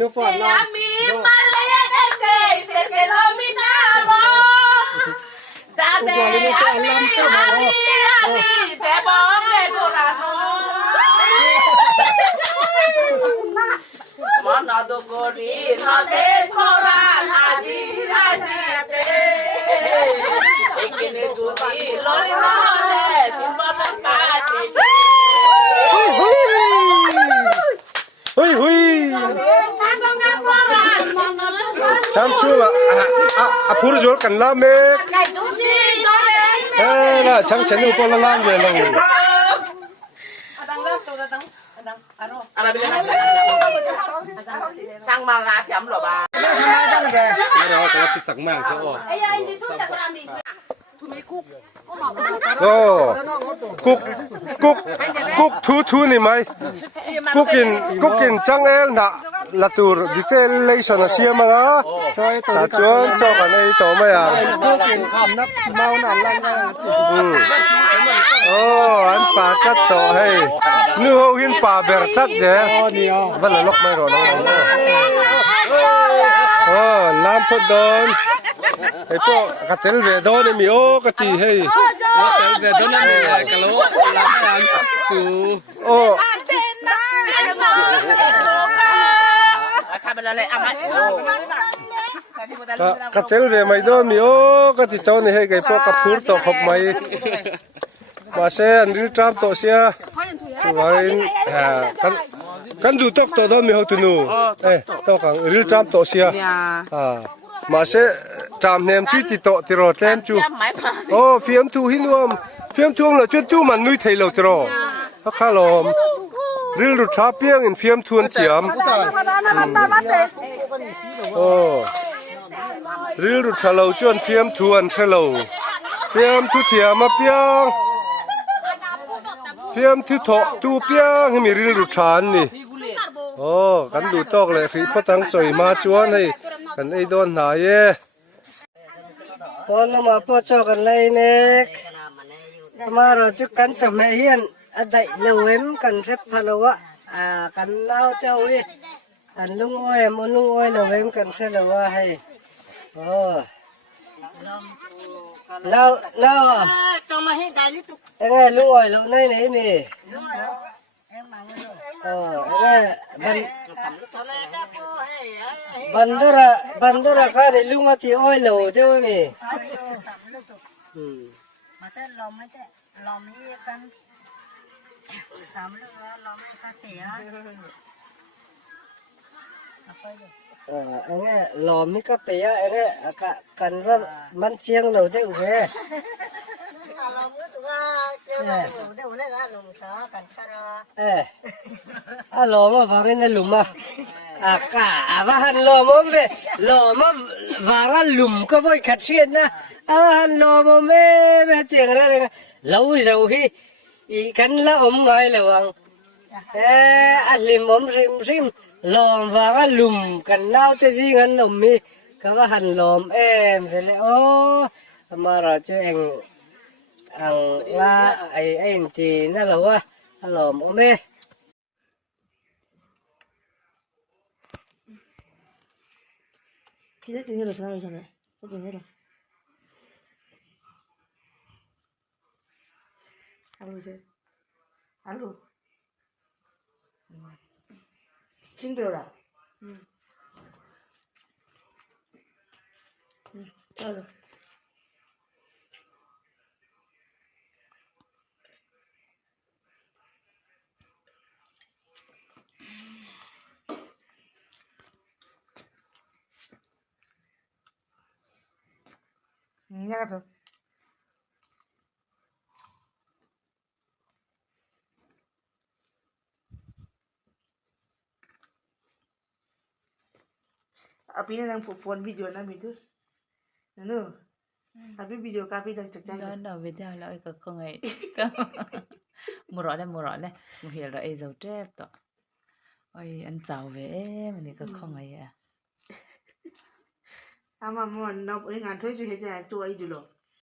no for la mi malaya de se que lo mitado da de ali de bonde dorado mana do gori na de moran adi adi te ekene jodi lole lole timba pa te hui tham chua à phun rồi cần làm mẹ là chẳng chén được con làm về lòng sang mang ra chấm rồi bà đó có cái sẵn màng sao cúc thu này mày cúc in trăng em là từ detailation là xia mà á là chuẩn cho cái này tổ mày à cúc in nắp mau nằm lăn anh bà cắt tổ hay nu hậu hiên bà bẹt cắt dễ vẫn là lúc mày rồi làm phốt đònไอ้พวกกระเตลเวดอนมีโอกระตีให้กระเตลเวดอนนี่กะโลลาไม่อันจูโอ้กระเตลเวไม่ดอนมีโอกระตีเจ้านี่ให้ไอ้พวกกระพูดต่อขบไม่มาเช่นริตรามต่อเสียวันกันดูตกต่อดอนมีเขาตุนูตกกันริตรามต่อเสียมาเช่จามเนมที่ติดต่อติดรอแทมจูโอ้เฟียมทูหินวมเฟียมทูเราจุดจูมันนุ้ยไทยเราติดรอถ้าข้าลมริลรุชาเปียงอินเฟียมทูนเทียมโอ้ริลรุชาเราจวนเฟียมทูนเชลเฟียมทูเทียมมาเปียงเฟียมทูโถตูเปียงให้มีริลรุชานนี่โอ้กันดูตอกเลยคือพอตั้งใจมาชวนให้กันไอ้โดนหายพอเรามาพอจอกันเลยเมกมาเราจุกันจะไม่เห็นอะไรเลวเอ็มกันเซ็บพะโลวะกันเล่าเจ้าวิกันลุงอ้อยมันลุงอ้อยเลวเอ็มกันเสเลวะให้โอ้เราต้องมาให้ได้ลิตุเอ้ยลุงอ้อยเราไหนนี่bandara ka de lunga ti oi lo je miมาเส้นลมไม่ใช่ลมนี่กันตามเรื่องลมก็เสียอันนี้ลมนี่ก็เปียอันนี้กันว่ามันเชียงเราได้อุ้ยลมก็ตัวเจ้าลมได้ก็ลมช้ากันชะลมมาฟังในหลุมอ่ะกะว่าหันลมมาฟังหลุมก็ไม่ขัดเชียนนะหันลมมาไม่เจียงอะไรเราจะฮีกันละไงเลยวังลิมริมลมฟังหลุมกันเล่าแต่สิงันลมมีก็ว่าหันลมไปเลยโอ้มาเราจะเองnga ai thì nó là wa lòm ôm mê khi đấy chừng là sao rồi này có chừng là alo chứ alo chính điều là alo nhá rồi api na lang phone video na mi tu ano api video copy đang chắc chắn đó đầu video lại có không ấy mua rõ đây mua hiểu rồi dầu trép đó ôi ăn cháo về mình thì có không ấy à ama mon nó ấy ngàn thôi chứ hết ra chui đi rồi